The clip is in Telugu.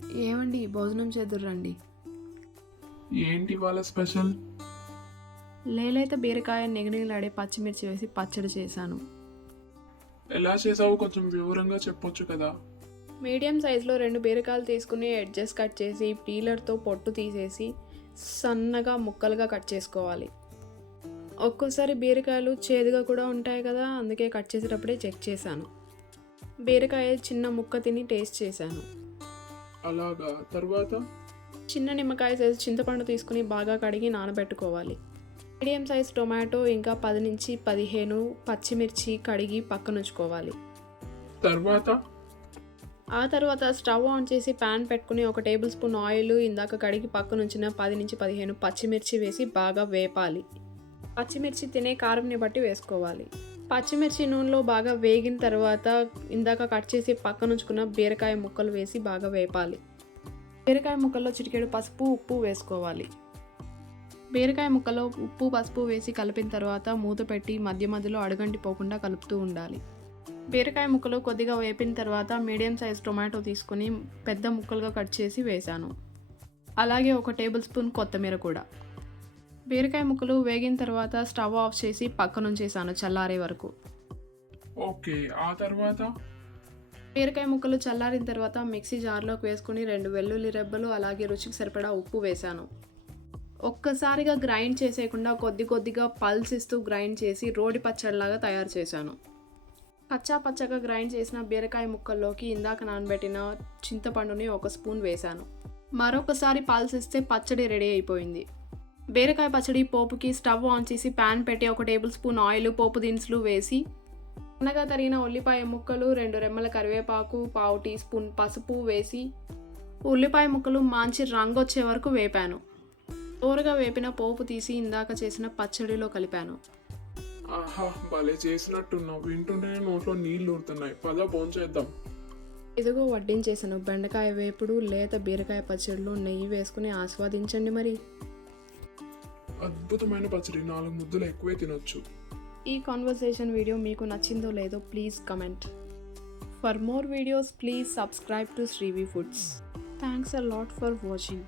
ఏమండి భోజనం చేద్దురండి. ఏంటి వాళ్ళ స్పెషల్? లేలేత బీరకాయ నిగనిగలాడే పచ్చిమిర్చి వేసి పచ్చడి చేశాను. ఎలా చేసావో కొంచెం వివరంగా చెప్పొచ్చు కదా. మీడియం సైజులో 2 బీరకాయలు తీసుకుని ఎడ్జెస్ కట్ చేసి పీలర్తో పొట్టు తీసేసి సన్నగా ముక్కలుగా కట్ చేసుకోవాలి. ఒక్కోసారి బీరకాయలు చేదుగా కూడా ఉంటాయి కదా, అందుకే కట్ చేసేటప్పుడే చెక్ చేశాను. బీరకాయ చిన్న ముక్క తిని టేస్ట్ చేశాను. అలాగా, తర్వాత? చిన్న నిమ్మకాయ సైజు చింతపండు తీసుకుని బాగా కడిగి నానబెట్టుకోవాలి. మీడియం సైజ్ టొమాటో ఇంకా 10 నుంచి 15 పచ్చిమిర్చి కడిగి పక్కనుంచుకోవాలి. తర్వాత? ఆ తర్వాత స్టవ్ ఆన్ చేసి ప్యాన్ పెట్టుకుని 1 టేబుల్ స్పూన్ ఆయిల్, ఇందాక కడిగి పక్కనుంచిన 10 నుంచి 15 పచ్చిమిర్చి వేసి బాగా వేపాలి. పచ్చిమిర్చి తినే కారంని బట్టి వేసుకోవాలి. పచ్చిమిర్చి నూనెలో బాగా వేగిన తర్వాత ఇందాక కట్ చేసి పక్కనుంచుకున్న బీరకాయ ముక్కలు వేసి బాగా వేపాలి. బీరకాయ ముక్కల్లో చిటికెడు పసుపు, ఉప్పు వేసుకోవాలి. బీరకాయ ముక్కలో ఉప్పు, పసుపు వేసి కలిపిన తర్వాత మూత పెట్టి మధ్య మధ్యలో అడుగంటి పోకుండా కలుపుతూ ఉండాలి. బీరకాయ ముక్కలు కొద్దిగా వేపిన తర్వాత మీడియం సైజ్ టొమాటో తీసుకుని పెద్ద ముక్కలుగా కట్ చేసి వేశాను. అలాగే 1 టేబుల్ స్పూన్ కొత్తిమీర కూడా. బీరకాయ ముక్కలు వేగిన తర్వాత స్టవ్ ఆఫ్ చేసి పక్కనుంచేసాను చల్లారే వరకు. ఓకే, ఆ తర్వాత? బీరకాయ ముక్కలు చల్లారిన తర్వాత మిక్సీ జార్లోకి వేసుకుని 2 వెల్లుల్లి రెబ్బలు అలాగే రుచికి సరిపడా ఉప్పు వేశాను. ఒక్కసారిగా గ్రైండ్ చేసేయకుండా కొద్ది కొద్దిగా పల్స్ ఇస్తూ గ్రైండ్ చేసి రోడి పచ్చడిలాగా తయారు చేశాను. కచ్చా పచ్చగా గ్రైండ్ చేసిన బీరకాయ ముక్కల్లోకి ఇందాక నానబెట్టిన చింతపండుని 1 స్పూన్ వేశాను. మరొకసారి పల్స్ ఇస్తే పచ్చడి రెడీ అయిపోయింది. బీరకాయ పచ్చడి పోపుకి స్టవ్ ఆన్ చేసి ప్యాన్ పెట్టి 1 టేబుల్ స్పూన్ ఆయిల్, పోపు దినుసులు వేసి సన్నగా తరిగిన ఉల్లిపాయ ముక్కలు, 2 రెమ్మల కరివేపాకు, 1/2 టీ స్పూన్ పసుపు వేసి ఉల్లిపాయ ముక్కలు మంచి రంగు వచ్చే వరకు వేపాను. దోరగా వేపిన పోపు తీసి ఇందాక చేసిన పచ్చడిలో కలిపాను. ఆహా, భలే చేసినట్టున్నావు. వింటుంటేనే నోట్లో నీళ్లు ఊరుతున్నాయి. పద భోంచేద్దాం. ఇదిగో వడ్డించేసాను బెండకాయ వేపుడు, లేత బీరకాయ పచ్చడిలో నెయ్యి వేసుకుని ఆస్వాదించండి మరి. అద్భుతమైన పచ్చడి, 4 ముద్దలు ఎక్కువే తినొచ్చు. ఈ కాన్వర్సేషన్ వీడియో మీకు నచ్చిందో లేదో please comment. For more videos please subscribe to Srivi foods. Thanks a lot for watching.